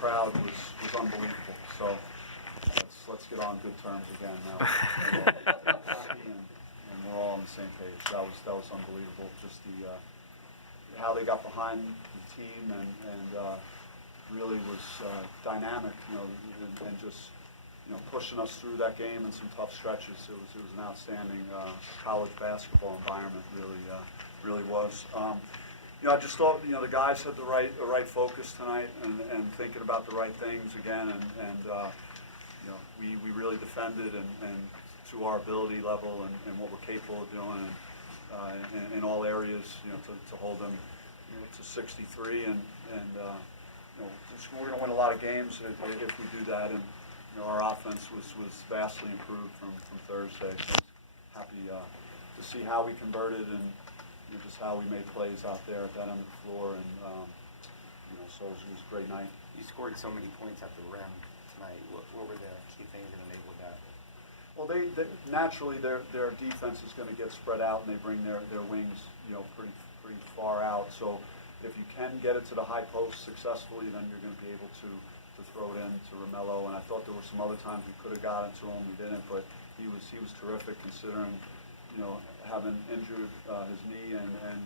crowd was unbelievable. So let's get on good terms again now. And we're all on the same page. That was unbelievable. Just how they got behind the team and really was dynamic, and just pushing us through that game in some tough stretches. It was an outstanding college basketball environment. Really was. I just thought the guys had the right focus tonight and thinking about the right things again, and we really defended and to our ability level and what we're capable of doing in all areas, to hold them to 63 and we're going to win a lot of games if we do that. And our offense was vastly improved from Thursday. So happy to see how we converted and just how we made plays out there at that end of the floor. And so it was a great night. You scored so many points at the rim tonight. What were the key things that enabled that? Well, they naturally their defense is going to get spread out, and they bring their wings pretty far out. So if you can get it to the high post successfully, then you're going to be able to throw it in to Romello. And I thought there were some other times we could have gotten to him, we didn't. But he was terrific considering having injured his knee and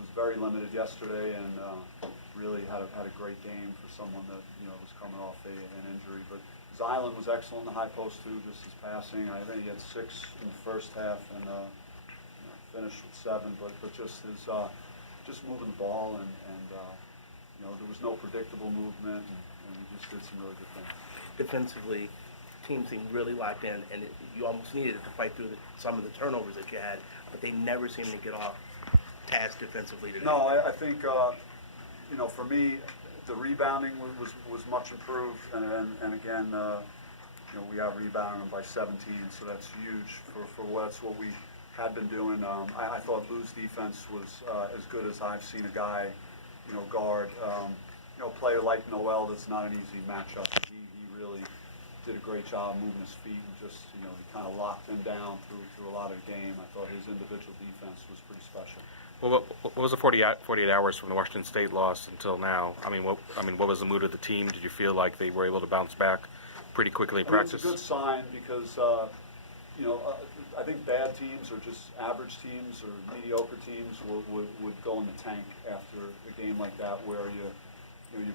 was very limited yesterday, and really had a great game for someone that was coming off an injury. But Zylan was excellent in the high post too, just his passing. I think he had 6 in the first half and finished with 7. But just his just moving the ball and there was no predictable movement, and he just did some really good things. Defensively, team seemed really locked in, and you almost needed it to fight through some of the turnovers that you had, but they never seemed to get off task defensively today. No, I think for me, the rebounding was much improved, and again, we out rebounded them by 17, so that's huge for what we had been doing. I thought Lou's defense was as good as I've seen a guy, guard. A player like Noel, that's not an easy matchup. He really did a great job moving his feet and just, he kind of locked him down through a lot of the game. I thought his individual defense was pretty special. Well, what was the 48 hours from the Washington State loss until now? What was the mood of the team? Did you feel like they were able to bounce back pretty quickly in practice? It's a good sign because, I think bad teams or just average teams or mediocre teams would go in the tank after a game like that, where you're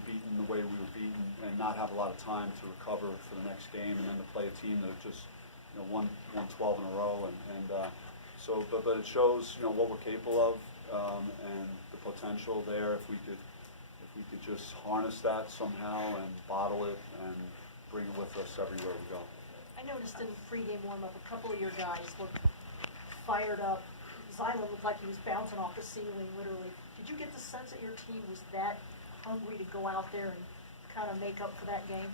beaten the way we were beaten and not have a lot of time to recover for the next game, and then to play a team that just won 12 in a row, but it shows what we're capable of, and the potential there if we could just harness that somehow and bottle it and bring it with us everywhere we go. I noticed in the pregame warm-up, a couple of your guys looked fired up. Zylan looked like he was bouncing off the ceiling, literally. Did you get the sense that your team was that hungry to go out there and kind of make up for that game?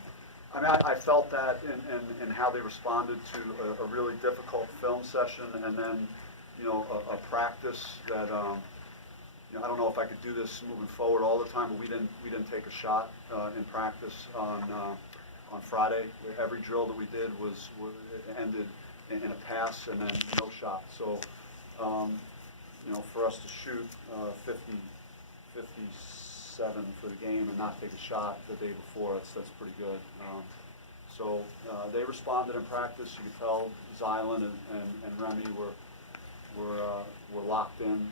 I felt that in how they responded to a really difficult film session, and then a practice that I don't know if I could do this moving forward all the time, but we didn't take a shot in practice on Friday. Every drill that we did ended in a pass and then no shot. So for us to shoot 57 for the game and not take a shot the day before, that's pretty good. So they responded in practice. You could tell Zylan and Remy were locked in,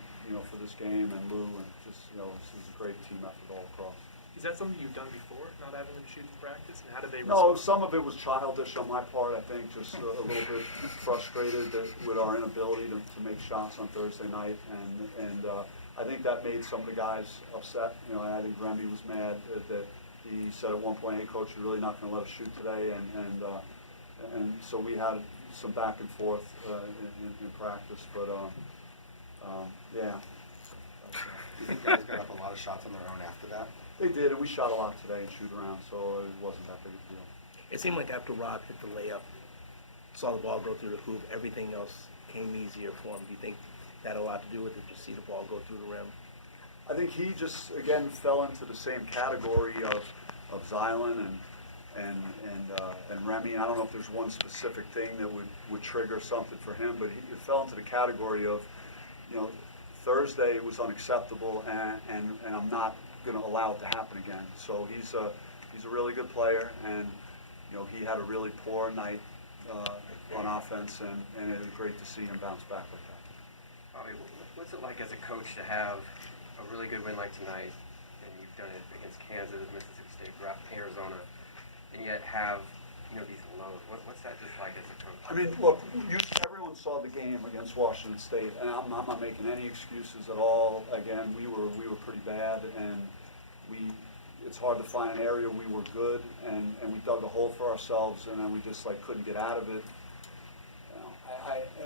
for this game, and Lou, and just this was a great team effort all across. Is that something you've done before, not having them shoot in practice? And how did they No, respond? some of it was childish on my part. I think just a little bit frustrated with our inability to make shots on Thursday night, and I think that made some of the guys upset. I think Remy was mad that he said at one point, "Hey, coach, you're really not going to let us shoot today," and so we had some back and forth in practice, but yeah. Do you think guys got up a lot of shots on their own after that? They did, and we shot a lot today and shoot around, so it wasn't that big a deal. It seemed like after Rob hit the layup, saw the ball go through the hoop, everything else came easier for him. Do you think that had a lot to do with it, to see the ball go through the rim? I think he just, again, fell into the same category of Zylan and Remy. I don't know if there's one specific thing that would trigger something for him, but he fell into the category of, Thursday was unacceptable, and I'm not going to allow it to happen again. So he's he's a really good player, and, you know, he had a really poor night on offense, and it was great to see him bounce back like that. Bobby, what's it like as a coach to have a really good win like tonight, and you've done it against Kansas, Mississippi State, Arizona, and yet have, you know, these lows? What's that just like as a coach? I mean, look, everyone saw the game against Washington State, and I'm not making any excuses at all. Again, we were pretty bad, and it's hard to find an area we were good, and we dug a hole for ourselves, and then we just like couldn't get out of it. You know,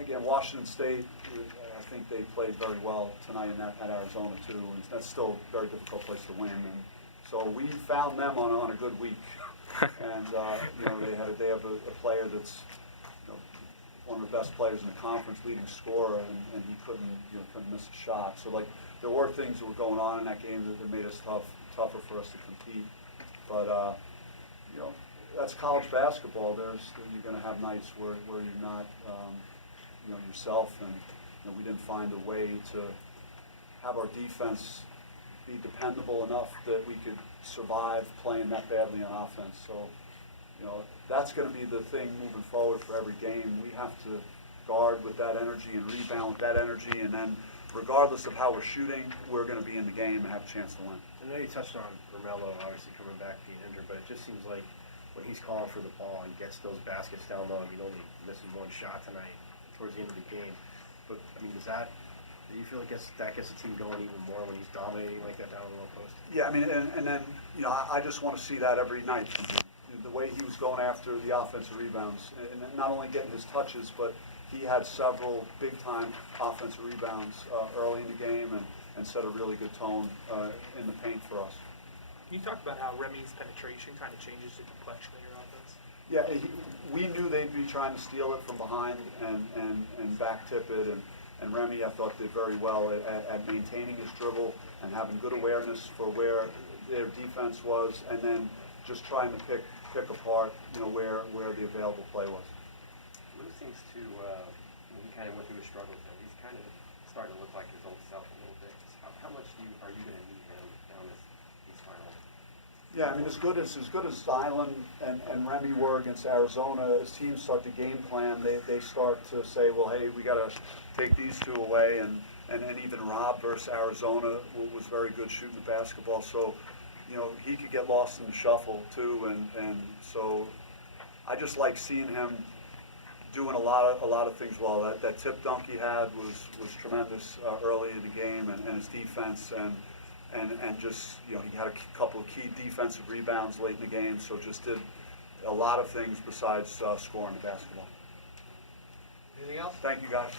again, Washington State, I think they played very well tonight at Arizona too, and that's still a very difficult place to win. And so we found them on a good week, and you know, they have a player that's, you know, one of the best players in the conference, leading scorer, and he couldn't miss a shot. So like there were things that were going on in that game that made us tougher for us to compete. But you know, that's college basketball. You're going to have nights where you're not you know, yourself, and you know, we didn't find a way to have our defense be dependable enough that we could survive playing that badly on offense. So, you know, that's going to be the thing moving forward for every game. We have to guard with that energy and rebound with that energy, and then regardless of how we're shooting, we're going to be in the game and have a chance to win. I know you touched on Romello obviously coming back being injured, but it just seems like when he's calling for the ball and gets those baskets down low, I mean, only missing one shot tonight towards the end of the game. But, I mean, do you feel like that gets the team going even more when he's dominating like that down on the low post? Yeah, I mean, and then, you know, I just want to see that every night from him. The way he was going after the offensive rebounds, and not only getting his touches, but he had several big-time offensive rebounds early in the game, and set a really good tone in the paint for us. You talked about how Remy's penetration kind of changes the complexion of your offense. Yeah, we knew they'd be trying to steal it from behind and back tip it, and Remy, I thought, did very well at maintaining his dribble and having good awareness for where their defense was, and then just trying to pick apart, you know, where the available play was. Lou seems to, he kind of went through his struggles, though. He's kind of starting to look like his old self a little bit. How much are you going to need him down these final? Yeah, I mean, as good as Zylan and Remy were against Arizona, as teams start to game plan, they start to say, well, hey, we got to take these two away, and even Rob versus Arizona was very good shooting the basketball. So, you know, he could get lost in the shuffle too, and so I just like seeing him doing a lot of things well. That tip dunk he had was tremendous early in the game, and his defense, and just, you know, he had a couple of key defensive rebounds late in the game, so just did a lot of things besides scoring the basketball. Anything else? Thank you, guys.